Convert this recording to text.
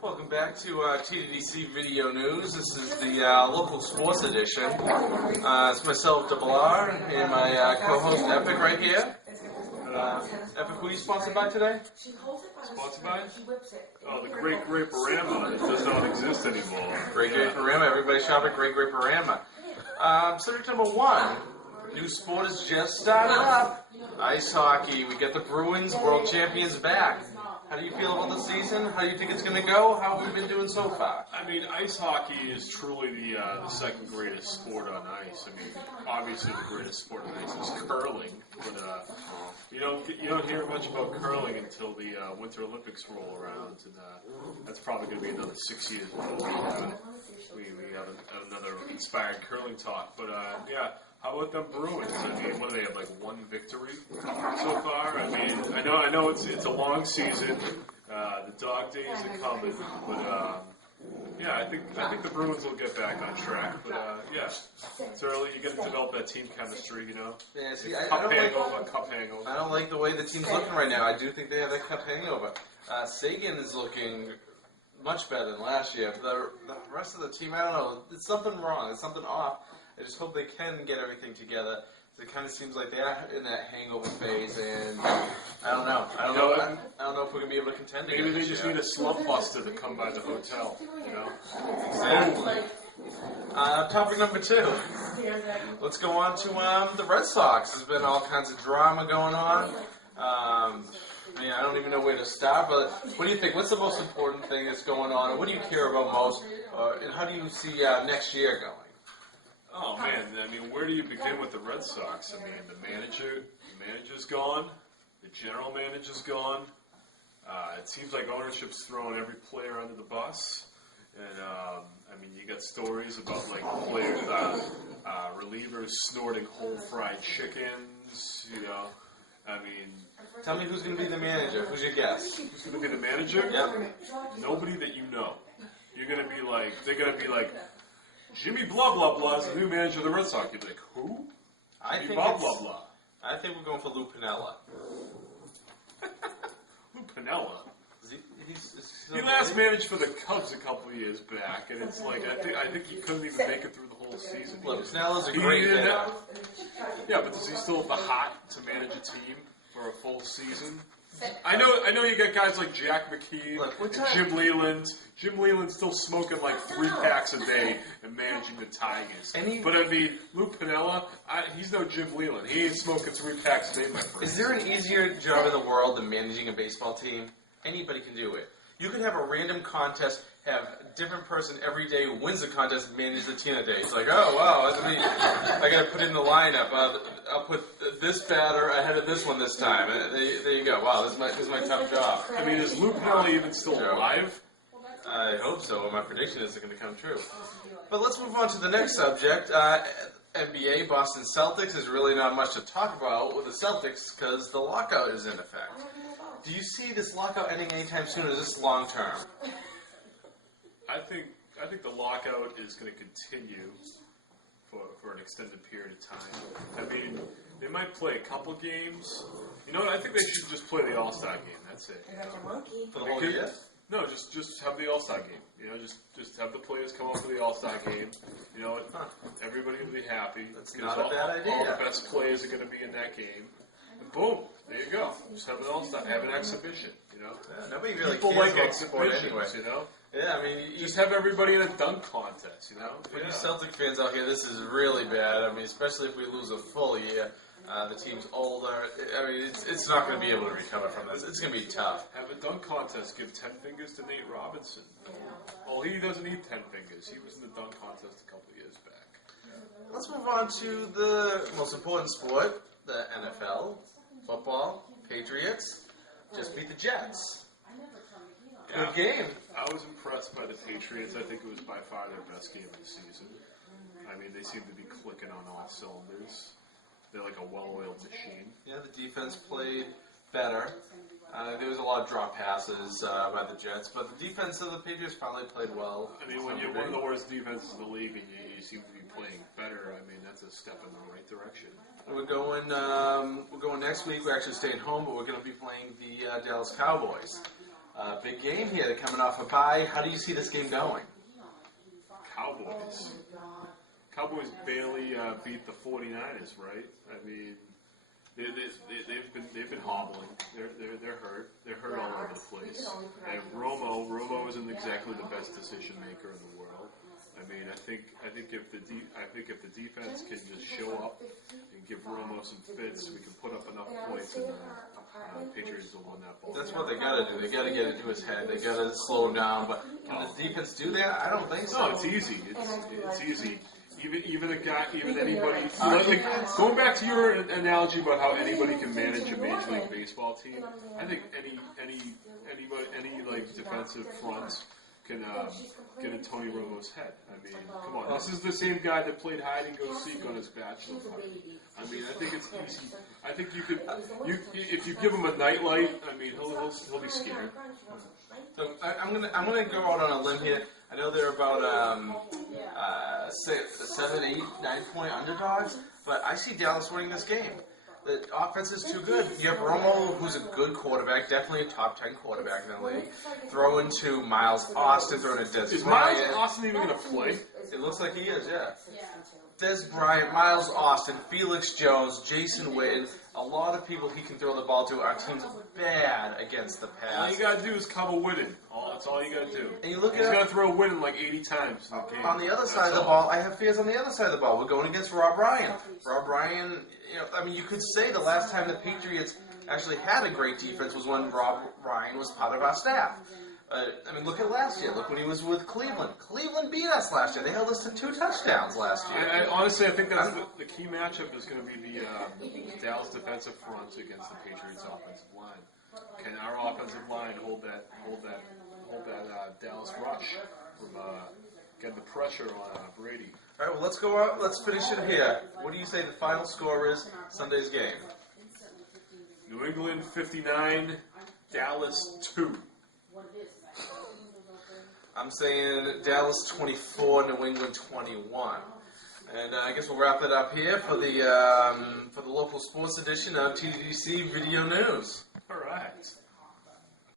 Welcome back to TTDC Video News. This is the local sports edition. It's myself, Double R, and my co-host Epic right here. Epic, who are you sponsored by today? Sponsored by? Oh, the Great Grape-A-Rama. It does not exist anymore. Great Grape-A-Rama. Everybody shop at Great Grape-A-Rama. Subject number one. New sport has just started up. Ice hockey. We get the Bruins world champions back. How do you feel about the season? How do you think it's going to go? How have we been doing so far? I mean, ice hockey is truly the second greatest sport on ice. I mean, obviously the greatest sport on ice is curling, but you don't hear much about curling until the Winter Olympics roll around, and that's probably going to be another 6 years until we have another inspired curling talk. But yeah. How about them Bruins? I mean, what do they have, like one victory so far? I mean, I know it's a long season. The dog days are coming, but yeah, I think the Bruins will get back on track. But yeah, it's early. You got to develop that team chemistry, you know. Yeah, see, cup hangover. I don't like the way the team's looking right now. I do think they have that cup hangover. Sagan is looking much better than last year. The rest of the team, I don't know. There's something wrong. There's something off. I just hope they can get everything together. It kind of seems like they are in that hangover phase, and I don't know. I don't know if we're gonna be able to contend. Maybe they just need a slump buster to come by the hotel. You know. Exactly. Topic number two. Let's go on to the Red Sox. There's been all kinds of drama going on. I don't even know where to start. But what do you think? What's the most important thing that's going on, or what do you care about most, and how do you see next year going? Oh man, I mean, where do you begin with the Red Sox? I mean, the manager's gone, the general manager's gone. It seems like ownership's throwing every player under the bus, and I mean, you got stories about like players, relievers snorting whole fried chickens. You know, I mean, tell me who's going to be the manager. Who's your guess? Who's going to be the manager? Yep. Nobody that you know. You're going to be like, they're going to be like, Jimmy blah blah blah is the new manager of the Red Sox. You'd be like, who? Jimmy blah blah blah. I think we're going for Lou Piniella. Lou Piniella. He last managed for the Cubs a couple of years back, and it's like I think he couldn't even make it through the whole season. Look, Piniella's a great hitter. Yeah, but does he still have the hot to manage a team for a full season? I know you got guys like Jack McKean, Jim Leland. Jim Leland's still smoking like 3 packs a day and managing the Tigers. But I mean, Lou Piniella, he's no Jim Leland. He ain't smoking 3 packs a day, my friend. Is there an easier job in the world than managing a baseball team? Anybody can do it. You can have a random contest, have a different person every day who wins the contest manage the team a day. It's like, oh, wow, I got to put in the lineup. I'll put this batter ahead of this one this time. There you go. Wow, this is my tough job. I mean, is Lou Piniella even still alive? I hope so. My prediction is going to come true. But let's move on to the next subject. NBA, Boston Celtics. There's really not much to talk about with the Celtics because the lockout is in effect. Do you see this lockout ending anytime soon, or is this long term? I think the lockout is going to continue for an extended period of time. I mean, they might play a couple games. You know what? I think they should just play the All-Star game. That's it. For the whole year? No, just have the All-Star game. You know, just have the players come up for the All-Star game. You know, everybody will be happy. That's not a bad idea. All the best players are going to be in that game. And boom, there you go. Just have an All-Star, have an exhibition. You know, nobody really people cares like about sport exhibitions. anyway. You know. Yeah, I mean, just have everybody in a dunk contest. You know, for you Celtic fans out here, this is really bad. I mean, especially if we lose a full year. The team's older. I mean, it's not going to be able to recover from this. It's going to be tough. Have a dunk contest. Give 10 fingers to Nate Robinson. Well, he doesn't need 10 fingers. He was in the dunk contest a couple of years back. Let's move on to the most important sport, the NFL, football. Patriots just beat the Jets. Good game. I was impressed by the Patriots. I think it was by far their best game of the season. I mean, they seem to be clicking on all cylinders. They're like a well-oiled machine. Yeah, the defense played better. There was a lot of drop passes by the Jets, but the defense of the Patriots finally played well. I mean, when you're one of the worst defenses in the league and you seem to be playing better, I mean, that's a step in the right direction. We're going next week. We're actually staying home, but we're going to be playing the Dallas Cowboys. Big game here. They're coming off a bye. How do you see this game going? Cowboys. Cowboys barely beat the 49ers, right? I mean, they've been hobbling. They're hurt. They're hurt all over the place. They have Romo. Romo isn't exactly the best decision maker in the world. I mean, I think if the defense can just show up and give Romo some fits, we can put up enough points, and the Patriots will win that ball. That's what they got to do. They got to get into his head. They got to slow him down. But can the defense do that? I don't think so. No, it's easy. It's easy. Even a guy, even anybody. Going back to your analogy about how anybody can manage a Major League Baseball team, I think any like defensive front can get in Tony Romo's head. I mean, come on, this is the same guy that played hide and go seek on his bachelor party. I mean, I think it's easy. I think you could, if you give him a nightlight, I mean, he'll be scared. So I'm gonna go out on a limb here. I know they're about 7, 8, 9 point underdogs, but I see Dallas winning this game. The offense is too good. You have Romo, who's a good quarterback, definitely a top 10 quarterback in the league. Throw into Miles Austin, throw into Des Bryant. Is Miles Austin even going to play? It looks like he is, yeah. Des Bryant, Miles Austin, Felix Jones, Jason Witten, a lot of people he can throw the ball to. Our team's bad against the pass. All you got to do is cover Witten. That's all you got to do. And you look He's going to throw Witten like 80 times in the game. On the other side of the ball, I have fears on the other side of the ball. We're going against Rob Ryan. Rob Ryan, I mean, you could say the last time the Patriots actually had a great defense was when Rob Ryan was part of our staff. I mean, look at last year. Look when he was with Cleveland. Cleveland beat us last year. They held us to 2 touchdowns last year. Honestly, I think that's the key matchup is going to be the Dallas defensive front against the Patriots offensive line. Can our offensive line hold that Dallas rush from getting the pressure on Brady? All right, well, let's go out. Let's finish it here. What do you say the final score is Sunday's game? New England 59, Dallas 2. I'm saying Dallas 24, New England 21. And I guess we'll wrap it up here for the local sports edition of TTDC Video News. All right.